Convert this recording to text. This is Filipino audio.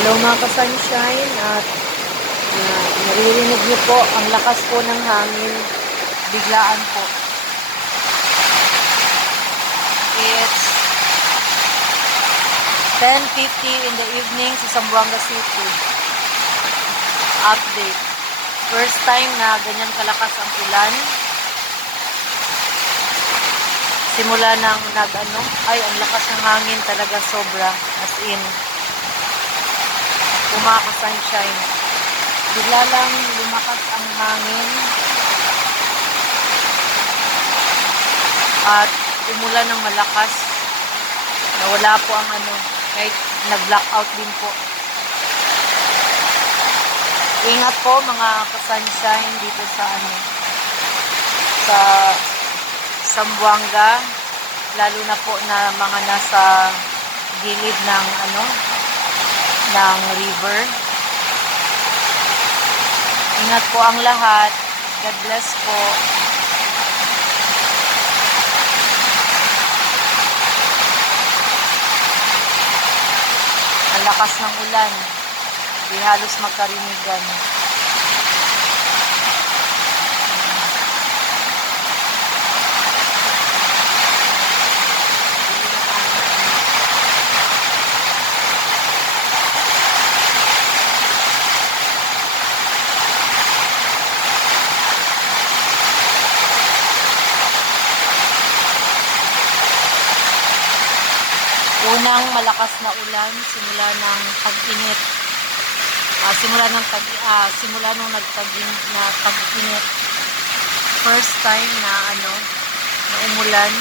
Hello mga ka-sunshine at naririnig niyo po ang lakas po ng hangin. Biglaan po. It's 10:50 in the evening sa Zamboanga City. Update. First time na ganyan kalakas ang ulan. Simula nang ang lakas ng hangin talaga sobra. As in, sunshine. Bigla lang lumakas ang hangin at umulan ng malakas. Nawala po ang kahit nag-blackout din po. Ingat po mga ka-sunshine dito sa sa Zamboanga, lalo na po na mga nasa gilid ng ng river. Ingat po ang lahat. God bless po. Ang lakas ng ulan. Di halos magkarinigan. Unang malakas na ulan simula ng pag-init. Simula nung nagtag-init. First time na umulan.